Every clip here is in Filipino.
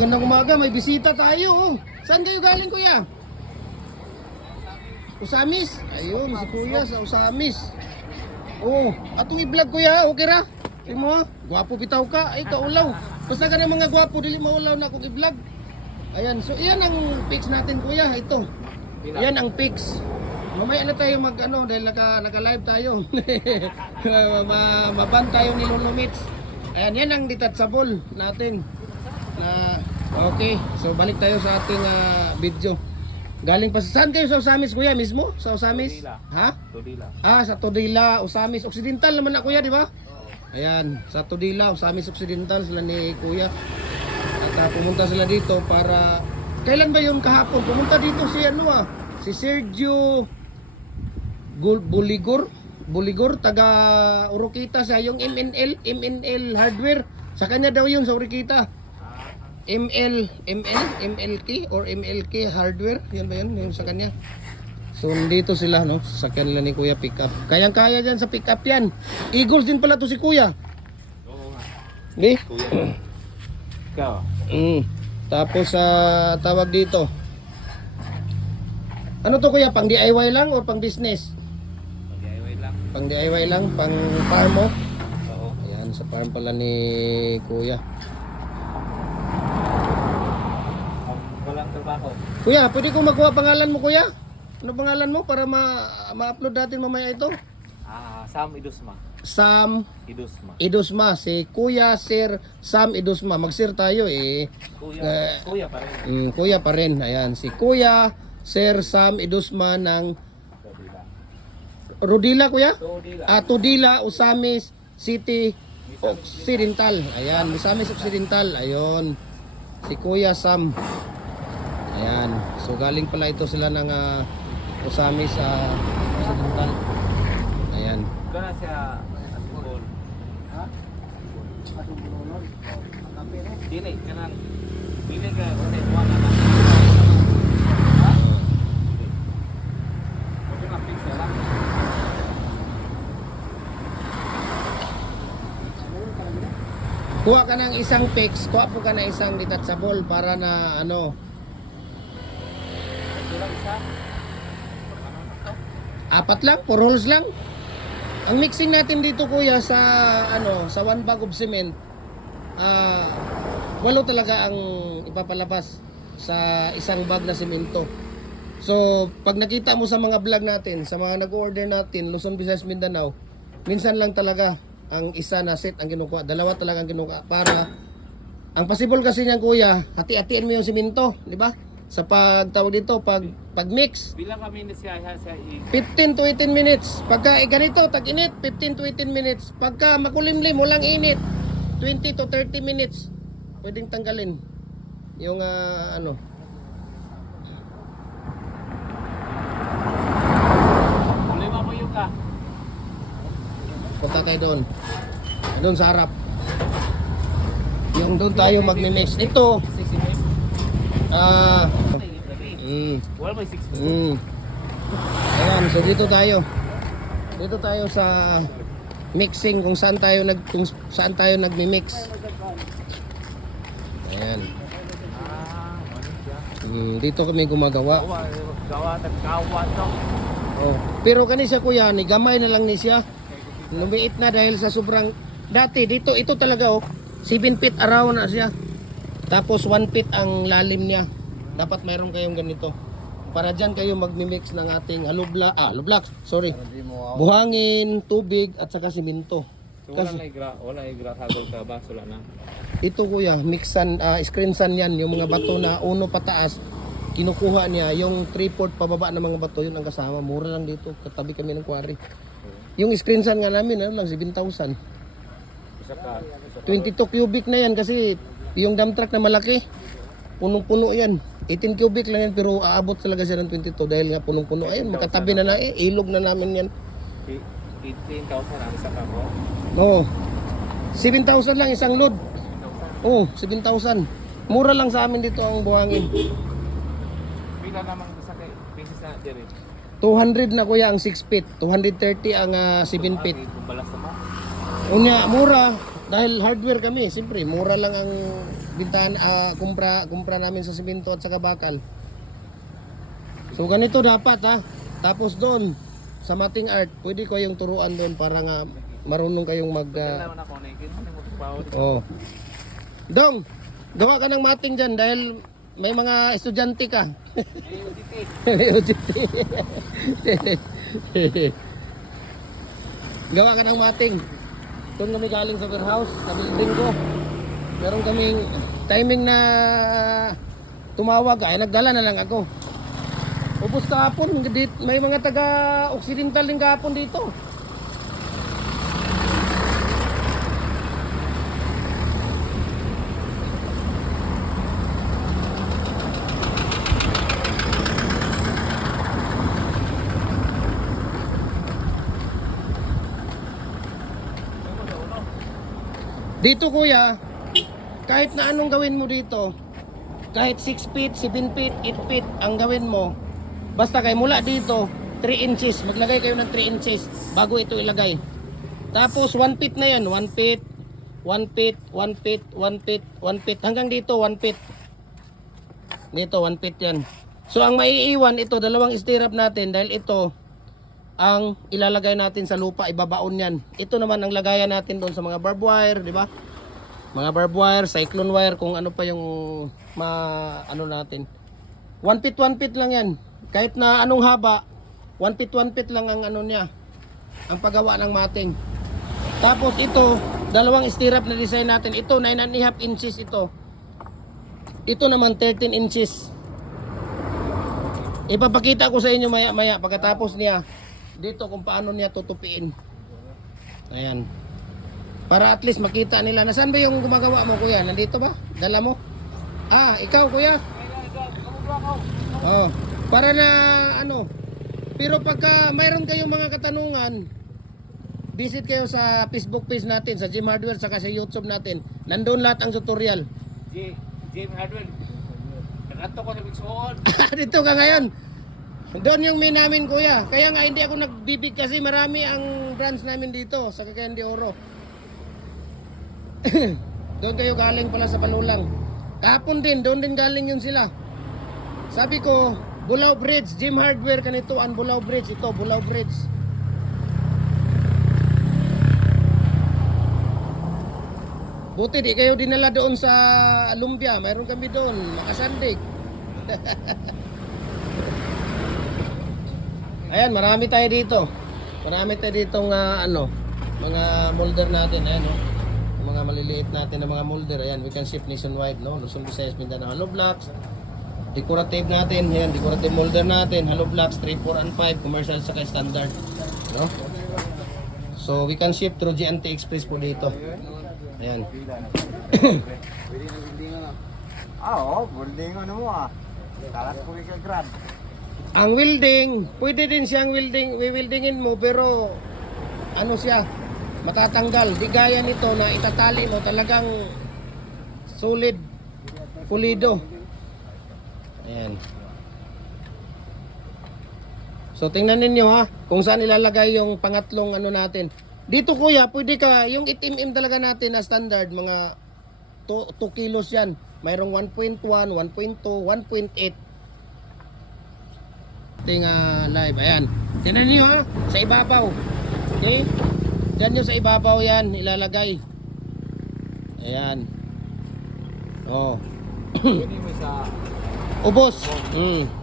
Gandang umaga, may bisita tayo. Oh. Saan kayo galing, kuya? Usamis? Ayun, si kuya sa Usamis. Oh, atong i-vlog kuya, okay ra? Di mo, gwapo bitaw ka, ay kaulaw. Basta ka ng mga gwapo, dili maulaw na akong i-vlog. Ayan, so iyan ang pics natin kuya, ito. Iyan ang pics. Mamaya na tayo mag ano, dahil naka-live tayo. Maban tayo ni Lolo Mitch. Ayan, yan ang detachable natin. Na okay, so balik tayo sa ating video. Galing pa saan kayo sa Usamis kuya mismo? Sa Usamis? Todila. Ha? Todila. Sa Todila, Usamis Occidental naman na kuya, di ba? Ayan, sa Todila, Usamis Occidental sila ni kuya. At pumunta sila dito para kailan ba yun kahapon? Pumunta dito si si Sergio Buligor, taga Oroquita siya, yung MNL Hardware. Sa kanya daw yun sa Oroquita. MLK or MLK Hardware, yan ba yun? Yung sa kanya. So dito sila, no? Sa kanila ni Kuya pick up. Kayang-kaya dyan sa pick up yan. Eagles din pala to si Kuya. Oo nga. Di? Kuya. Ikaw. Tapos tawag dito. Ano to Kuya? Pang DIY lang or pang business? Pag-DIY lang. Pang DIY lang, pang farm mo? Oo. Ayan, sa farm pala ni Kuya. Walang trabaho. Kuya, pwede ko makuha pangalan mo Kuya? Ano pangalan mo para ma-upload natin mamaya ito? Sam Idusma. Sam Idusma. Idusma, si Kuya Sir Sam Idusma. Mag-share tayo Kuya pa rin. Kuya pa rin. Ayan, si Kuya Sir Sam Idusma ng Todila. Rodila Kuya? Todila. Todila, Usamis City Occidental. Ayan, Usamis Occidental. Ayun. Si Kuya Sam. Ayan. So galing pala ito sila ng Usamis Occidental. Ayan. Gana siya asukol. Ha? Dili kanang dili ka ulit wala na. Ha? Okay na fix na lang. Kuha ka ng isang fix, kuha po ka ng isang detachable para na ano. Ito lang isa. Apat lang, 4 holes lang. Ang mixing natin dito kuya sa sa 1 bag of cement, 8 talaga ang ipapalabas sa isang bag na semento. So, pag nakita mo sa mga vlog natin, sa mga nag-order natin, Luzon, Visayas, Mindanao, minsan lang talaga ang isa na set ang kinukuha, dalawa talaga ang kinukuha para ang possible kasi niyan kuya, hati-hatiin mo yung semento, di ba? Sa pagtawag dito, pag mix. Bilang kami ni siya 15 to 18 minutes. Pagka ganito, tag-init, 15 to 18 minutes. Pagka makulimlim, walang init, 20 to 30 minutes. Pwedeng tanggalin yung Problema mo yung ka. punta tayo doon. Doon sa harap. Yung doon tayo magmi-mix. Ito, 6 minutes. Wala may 6 minutes. Ayan, so dito tayo. Dito tayo sa mixing kung saan tayo nagmi-mix. Ayan. Dito kami gumagawa. Gawa to. Oh, pero kani siya kuya, ni gamay na lang ni siya. Lumiit na dahil sa sobrang dati dito ito talaga 7 feet around na siya. Tapos 1 feet ang lalim niya. Dapat mayroon kayong ganito. Para diyan kayo magmi-mix ng ating alubla, sorry. Buhangin, tubig at saka simento. So, wala igra hagol ka ba sula na. Ito kuya, mixan, screen sun yan, yung mga bato na uno pataas, kinukuha niya, yung 3/4 pababa ng mga bato, yun ang kasama, mura lang dito, katabi kami ng quarry. Yung screen sun nga namin, ano lang, 7,000. Isa ka. 22 cubic na yan kasi yung dump truck na malaki, punong-puno yan. 18 cubic lang yan pero aabot talaga siya ng 22 dahil nga punong-puno. Ayun, makatabi na ilog na namin yan. 18,000 ang isa ka mo. Oo. 7,000 lang isang load. Oo, 7,000. Mura lang sa amin dito ang buhangin. Pila naman isa kay basis na dire. 200 na kuya ang 6 feet, 230 ang 7 feet. Kung balas mo. Unya, mura dahil hardware kami, siyempre mura lang ang bintahan, kumpra namin sa simento at saka bakal. So ganito dapat ha. Tapos doon sa Mating Art, pwede ko yung turuan doon para nga marunong kayong mag Dalawa na ko na ikin. Ano mo trabaho dito? oh. Dong, gawa ka ng mating dyan dahil may mga estudyante ka. May OJT. Gawa ka ng mating. Doon kami galing sa warehouse, sa building ko. Meron kaming timing na tumawag, ay nagdala na lang ako. Ubus kahapon, may mga taga-occidental din kahapon dito. Dito kuya, kahit na anong gawin mo dito, kahit 6 feet, 7 feet, 8 feet ang gawin mo, basta kayo mula dito, 3 inches, maglagay kayo ng 3 inches bago ito ilagay. Tapos 1 feet na yan, 1 feet, 1 feet, 1 feet, 1 feet, 1 feet, hanggang dito 1 feet. Dito 1 feet yan. So ang maiiwan ito, dalawang stirrup natin dahil ito ang ilalagay natin sa lupa, ibabaon yan. Ito naman ang lagayan natin doon sa mga barbed wire, di ba? Mga barbed wire, cyclone wire, kung ano pa yung ano natin. 1 feet lang yan. Kahit na anong haba, 1 feet lang ang ano niya, ang paggawa ng mating. Tapos ito, dalawang stirrup na design natin. Ito 9.5 inches ito. Ito naman 13 inches. Ipapakita ko sa inyo maya pagkatapos niya dito kung paano niya tutupiin. Ayan. Para at least makita nila. Nasaan ba yung gumagawa mo kuya? Nandito ba? Dala mo? Ah, ikaw kuya? Oh, para na ano. Pero pagka mayroon kayong mga katanungan, visit kayo sa Facebook page natin, sa Gym Hardware, saka sa YouTube natin. Nandoon lahat ang tutorial. Jim Hardwell. Nakato ko sa Bigsoon. Dito ka ngayon. Doon yung main namin kuya. Kaya nga hindi ako nagbibig kasi marami ang branch namin dito sa Cagayan de Oro. Doon kayo galing pala sa Palulang. Kahapon din, doon din galing yun sila. Sabi ko, Bulao Bridge, Gym Hardware kanito ang Bulao Bridge. Ito, Bulao Bridge. Buti di kayo dinala doon sa Lumbia. Mayroon kami doon, Makasandig. Ayan, marami tayo dito. Marami tayo ditong mga molder natin, ayan oh. Mga maliliit natin na mga molder, ayan, we can ship nationwide, no? Luzon, Visayas, Mindanao, hollow blocks. Decorative natin, ayan, decorative molder natin, hollow blocks 3, 4, and 5, commercial saka standard, no? So we can ship through GNT Express po dito. Ayan. Oo, building ano mo ah. Kalat ko kay grad. Ang welding, pwede din siyang wewildingin mo pero ano siya, matatanggal. Di gaya nito na itatali mo talagang solid, pulido. Ayan. So tingnan ninyo ha, kung saan ilalagay yung pangatlong ano natin. Dito kuya, pwede ka, yung itim-im talaga natin na standard, mga 2 kilos yan. Mayroong 1.1, 1.2, 1.8. Live, ayan. Tingnan niyo ha, sa ibabaw. Okay? Diyan nyo sa ibabaw yan, ilalagay. Ayan. Oh. Hindi mo sa Ubos.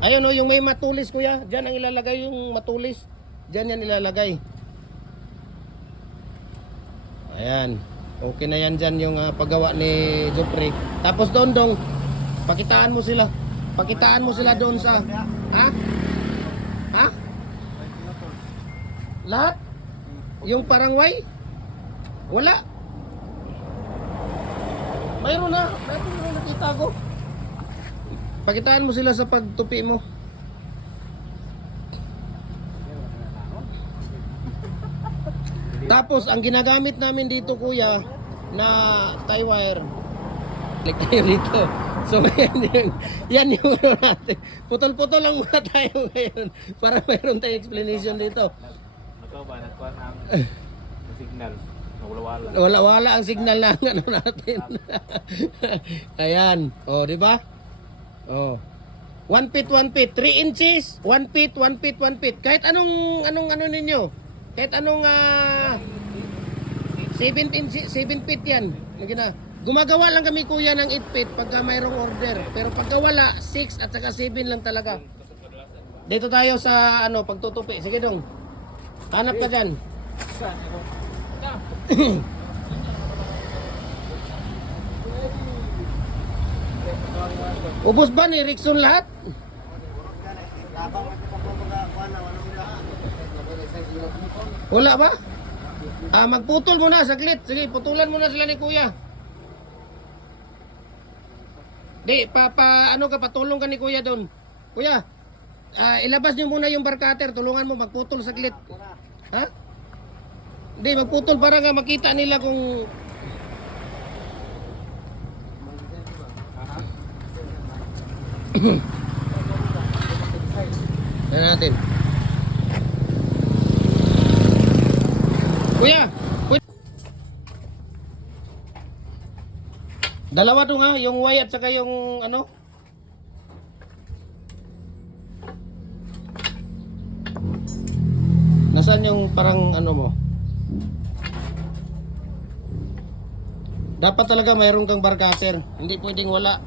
Ayun oh, yung may matulis kuya, diyan ang ilalagay yung matulis. Diyan yan ilalagay. Ayan. Okay na yan dyan yung paggawa ni Jupri. Tapos doon dong, pakitaan mo sila. Pakitaan mo sila doon sa... Ha? Ha? Lahat? Yung parang way? Wala. Mayroon na. Mayroon na nakita ko. Pakitaan mo sila sa pagtupi mo. Tapos ang ginagamit namin dito kuya na tie wire. Click tayo dito. So yan yung ano natin. Putol-putol lang muna tayo ngayon para mayroon tayong explanation dito. Nakaw ba nagkuha ng signal. Wala-wala. Wala ang signal ng ano natin. Ayan. Oh, di ba? Oh. 1 feet, 3 inches, 1 feet, 1 feet, 1 feet. Kahit anong ano ninyo. Kahit anong 7 feet yan. Lagi na. Gumagawa lang kami kuya ng 8 feet pagka mayroong order. Pero pagka wala, 6 at saka 7 lang talaga. Dito tayo sa ano, pagtutupi. Sige dong. Hanap ka dyan. Ubos ba ni Rickson lahat? Wala ba? Magputol muna saglit. Sige, putulan muna sila ni kuya. Di, ano ka, patulong ka ni kuya doon. Kuya, ilabas niyo muna yung barkater. Tulungan mo, magputol saglit. Ha? Di, magputol para nga makita nila kung... Ayan natin. Kuya! Dalawa to nga, yung Y at saka yung ano? Nasaan yung parang ano mo? Dapat talaga mayroon kang bar cutter. Hindi pwedeng wala.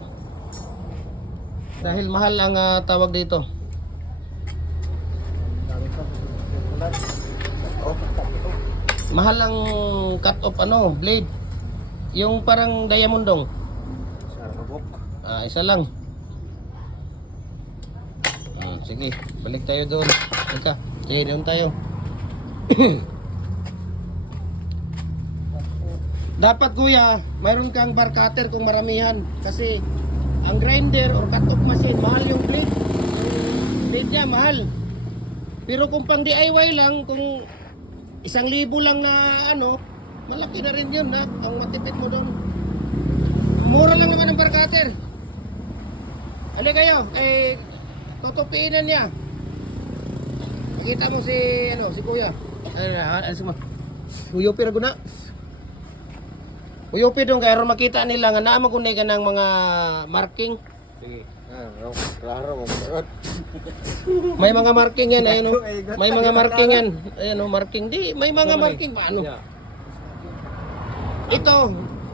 Dahil mahal ang tawag dito. Mahal ang cut off ano, blade. Yung parang diamondong. Isa lang. Sige, balik tayo doon. Teka, sige doon tayo. Dapat kuya, mayroon kang bar cutter kung maramihan. Kasi ang grinder or cut off machine, mahal yung blade. Yung blade niya, mahal. Pero kung pang DIY lang, kung 1,000 lang na ano, malaki na rin yun na ang matipid mo doon. Mura lang naman ang bar cutter. Ano kayo? Tutupiin na niya. Nakita mo si si kuya. Uyupi ra guna. Uyupi dong kaya ron makita nila nga naa magunay ka ng mga marking. Sige. Klaro mo. May mga marking yan, ayun oh. May mga marking yan. Ayun oh, marking. Di, may mga marking paano? Ito,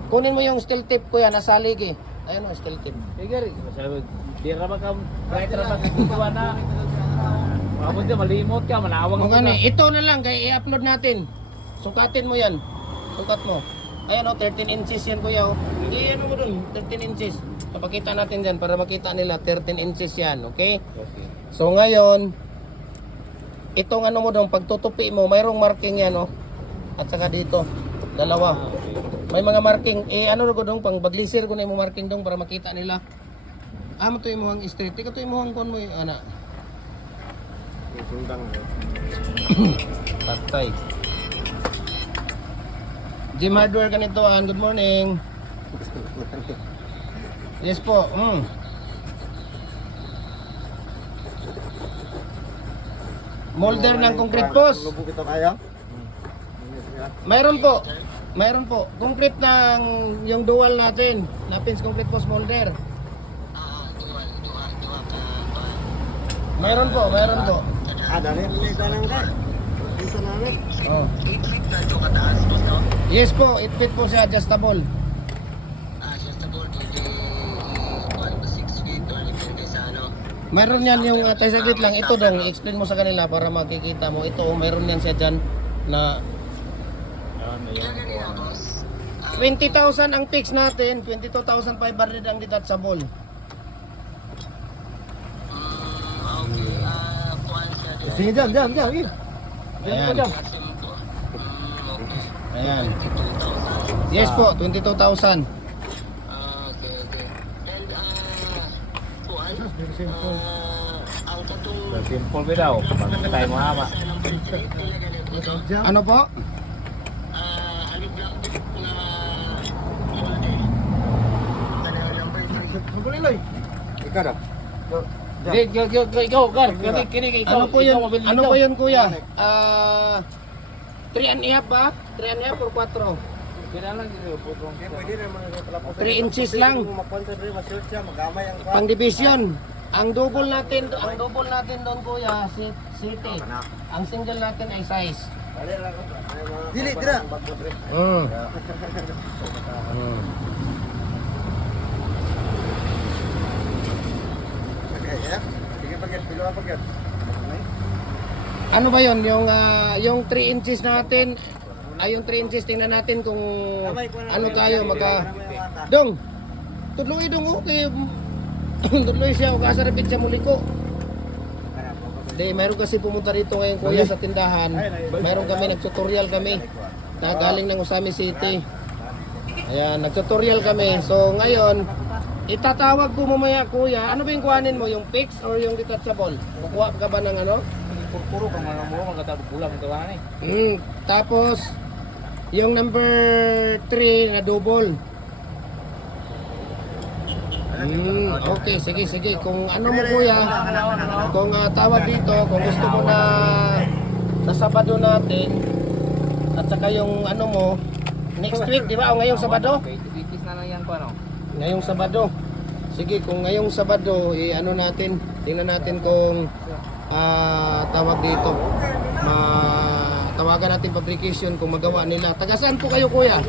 kunin mo yung steel tip kuya, nasalig eh. Ayun oh, steel tip. Sige, masabi. Di raman ka, right raman ka kukuha na. Mabot ka, malimot ka, manawang Kung ano, ito na lang, kaya i-upload natin. Sukatin mo yan. Sukat mo. Ayan o, 13 inches yan kuya o. Iyan mo dun, 13 inches. Papakita natin dyan para makita nila, 13 inches yan, okay? Okay. So ngayon, itong ano mo dun, pagtutupi mo, mayroong marking yan o. At saka dito, dalawa. May mga marking, ano ko dun, pang baglisir ko na yung marking dun para makita nila. Amo to yung muhang straight, ikaw to yung muhang kon mo yung anak. Sundang. Patay. Jim Hardware kanituan, good morning. Yes po. Molder ng concrete post. Lubo kita kaya? Mayroon po. Mayroon po. Concrete ng yung dual natin. Napins concrete post molder. Mayroon po, mayroon po. Dari ulit lang ka. Dito namin. Oh. Yes po, 8 feet po siya, adjustable. Mayroon yan yung tayo saglit lang. Ito dong, i-explain mo sa kanila para makikita mo. Ito, mayroon yan siya dyan na 20,000 ang fix natin, 22,500 ang detachable. Sige, jam. Ayan. Ayan. Yes po, 22,000. Simple ba daw? Pag tayo mo hama. Ano po? Ikaw daw. Ikaw, Gar. Kini ikaw. Ano po yun? Ano po yun kuya? 3 and a half ba? 3 and a half or 4? Kaya lang dito po. Pwede rin mga kalapos. 3 inches lang. Kung mag-concert rin, mas-short siya, magamay ang Pang division. Ang double natin doon kuya, city. Ang single natin ay size. Dili, tira. Sige, pagyan. Pilo ka pagyan. Ano ba yon yung 3 inches natin, ay yung 3 inches tingnan natin kung ano tayo Dong, tudloy dong okay. Tudloy siya, o kasarapit siya muli ko. Hindi, mayroon kasi pumunta dito ngayon kuya sa tindahan. Mayroon kami, nag-tutorial kami. Na galing ng Usami City. Ayan, nag-tutorial kami. So ngayon, itatawag ko mamaya kuya. Ano ba yung kuhanin mo? Yung fix or yung detachable? Kukuha ka ba ng ano? Puro kang mga mo magkatapos bulang ito eh. Tapos, yung number 3 na double. Okay, sige. Kung ano mo kuya, kung tawag dito, kung gusto mo na sa Sabado natin, at saka yung ano mo, next week, di ba? O ngayong Sabado? Okay, titis na lang yan po ano. Ngayong Sabado. Sige, kung ngayong Sabado, ano natin, tingnan natin kung tawag dito. Tawagan natin fabrication kung magawa nila. Taga saan po kayo kuya?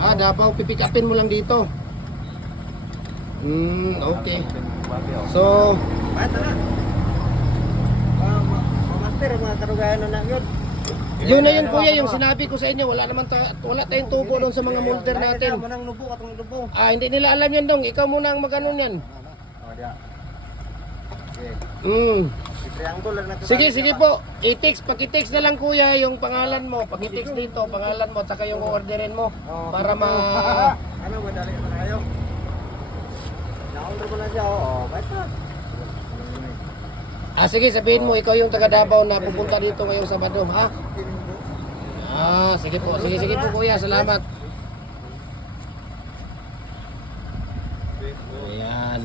Davao, pipick upin mo lang dito. Okay. So, Master, mga karugayan na yun. yun na yun kuya, yung sinabi ko sa inyo, wala tayong tubo doon sa mga molder natin. Manang nubo atong nubo. Hindi nila alam yan dong, ikaw muna ang magano yan. Oh, dia. Triangle na. Sige po, pakitext na lang kuya yung pangalan mo, pakitext dito, pangalan mo, at saka yung orderin mo, para Ano, madali na kayo. Na-order ko na siya, basta. sige, sabihin mo, ikaw yung taga Davao na pupunta dito ngayong Sabado, ha? Sige po kuya, salamat. Ayan.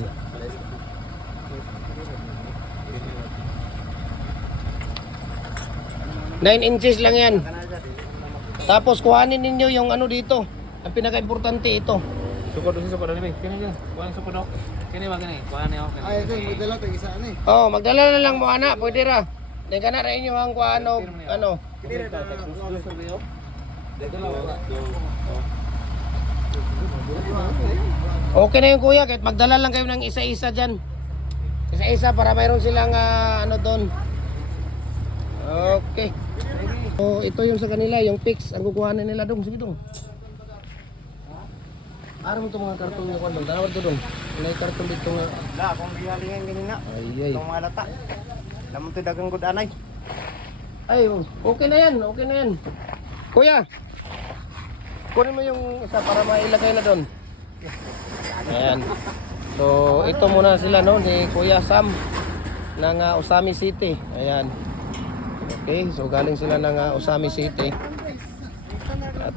Nine inches lang yan. Tapos kuhanin ninyo yung ano dito. Ang pinaka-importante ito. Sukod doon sa sukod ni. Kini dyan. Kuha sukod daw. Kini ba kini? Kuha niyo kini. Ay, ito, magdala ito, isa na eh. Magdala na lang mo ana, pwede ra. Then kana ra inyo ang kuano, ano. Kini rin, Okay na yung kuya, kahit magdala lang kayo ng isa-isa dyan. Isa-isa para mayroon silang ano doon. Okay. So ito yung sa kanila, yung fix, ang kukuhanin nila dong. Sige dong. Araw mo itong mga karton nyo kung dong. Tawag to dong. May karton dito nga. Wala, kung gihalingan ganyan nga. Ay. Itong mga lata. Namun ito dagang good anay. Ay, okay na yan, okay na yan. Kuya, kunin mo yung isa para mailagay na doon. Ayan. So, ito muna sila no, ni Kuya Sam ng Usami City. Ayan. Okay, so galing sila ng Usami City. At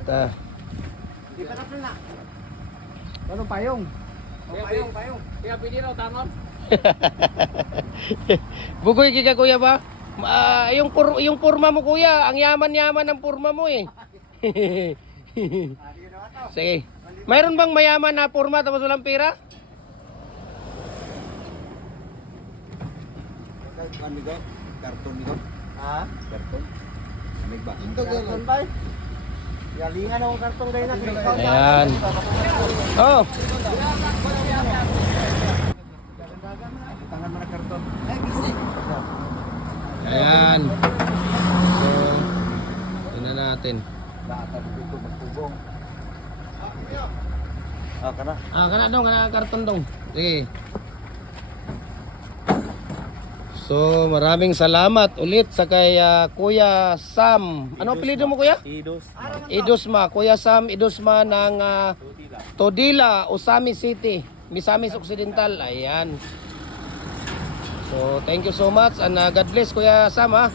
Di pa na. Ano payong? Payong. Kaya pwede raw tangon. Bugoy kika kuya ba? Yung purma mo kuya, ang yaman-yaman ng purma mo eh. Sige. Mayroon bang mayaman na purma tapos walang pera? Karton nito. Ha? Karton? Amig ba? Ito karton ba? Yalingan akong karton dahil na. Ayan. Oh. Tangan mo na karton. Ayan. So, tingnan natin. Bata dito magtubong. Kana. Kana dong, kana karton dong. Sige. So, maraming salamat ulit sa kay Kuya Sam. Ano apelyido mo kuya? Idosma. Kuya Sam Idosma ng Todila, Usami City, Misamis Occidental. Ayan. So, thank you so much and God bless Kuya Sam ha.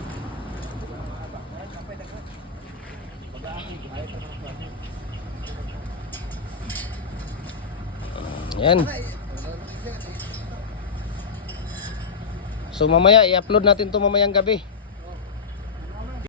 Ayan. So mamaya i-upload natin to mamayang gabi.